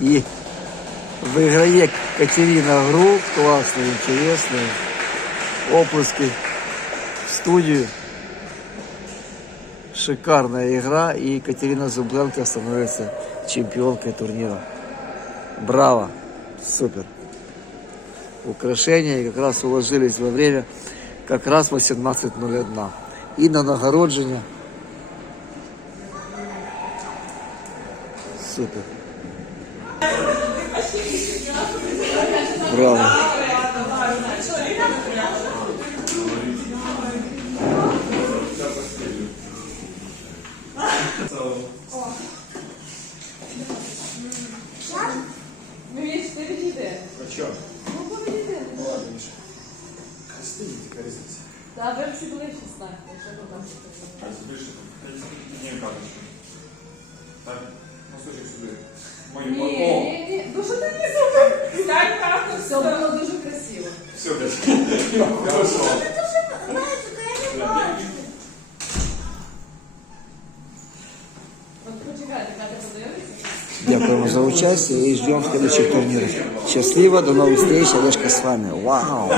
И выиграет Катерина Гру. Классно, интересно. Оплески в студию. Шикарная игра. И Екатерина Зубленко становится чемпионкой турнира. Браво! Супер! Украшения и как раз уложились во время как раз 18.01. І на нагородження. Супер. Браво. Ну, є чотири діти. А що? Ну, повідіти. Ладно, Міша. Хрести, така різниця. Та ви всі були 16, що ви там? А більше не карточку. Так, ну слухай сюди. Мої Ні, О, ні, ні. Ну що ти не зробив? Стань карту, все було дуже красиво. все, блядь. Хорошо. От почекайте, Катя подивиться. Дякуємо за участие и ждем следующих турниров. Счастливо, до новых встреч, Олежка с вами. Вау!